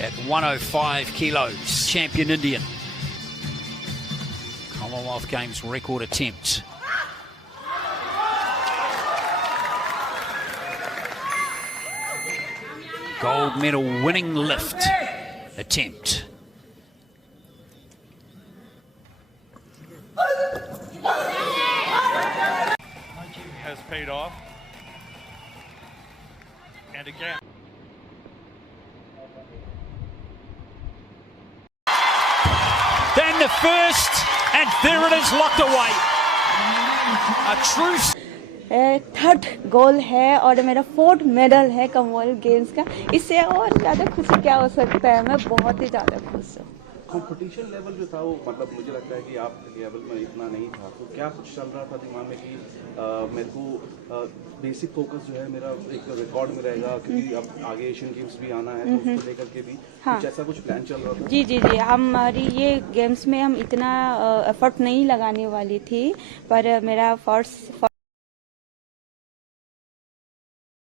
at 105 kilos. Champion Indian. Commonwealth Games record attempt. Gold medal winning lift attempt. Has paid off. And again. Then the first, and there it is, locked away. A true. Third goal है और मेरा 4th medal है Commonwealth games का। इससे और ज़्यादा खुशी क्या हो सकता है। मैं बहुत ही ज़्यादा खुश हूँ। कंपटीशन लेवल जो था वो मतलब मुझे लगता है कि आप लेवल में इतना नहीं था, तो क्या कुछ चल रहा था दिमाग में कि मेरे को बेसिक फोकस जो है मेरा एक रिकॉर्ड में रहेगा, क्योंकि अब आगे एशियन गेम्स भी आना है, तो उसको लेकर के भी कुछ ऐसा कुछ प्लान चल रहा था? जी, हमारी ये गेम्स में हम इतना एफर्ट नहीं लगाने वाली थी, पर मेरा फर्स्ट